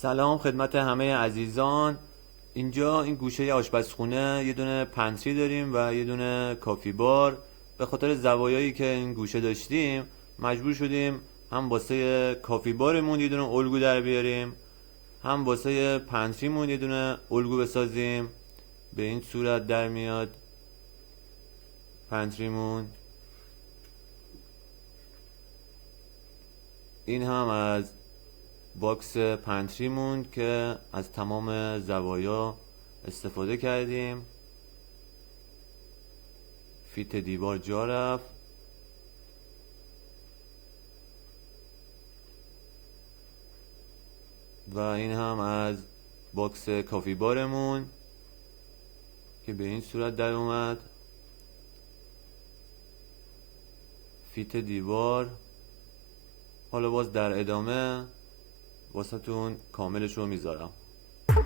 سلام خدمت همه عزیزان. اینجا این گوشه آشپزخونه یه دونه پنتری داریم و یه دونه کافی بار. به خاطر زوایایی که این گوشه داشتیم مجبور شدیم هم واسه کافی بارمون یه دونه الگو در بیاریم، هم واسه پنتریمون یه دونه الگو بسازیم. به این صورت در میاد پنتریمون. این هم از باکس پنتریمون که از تمام زوایا استفاده کردیم. فیت دیوار جا رفت. و این هم از باکس کافی بارمون که به این صورت در اومد. فیت دیوار حالا باز در ادامه واسهتون کاملش رو میذارم.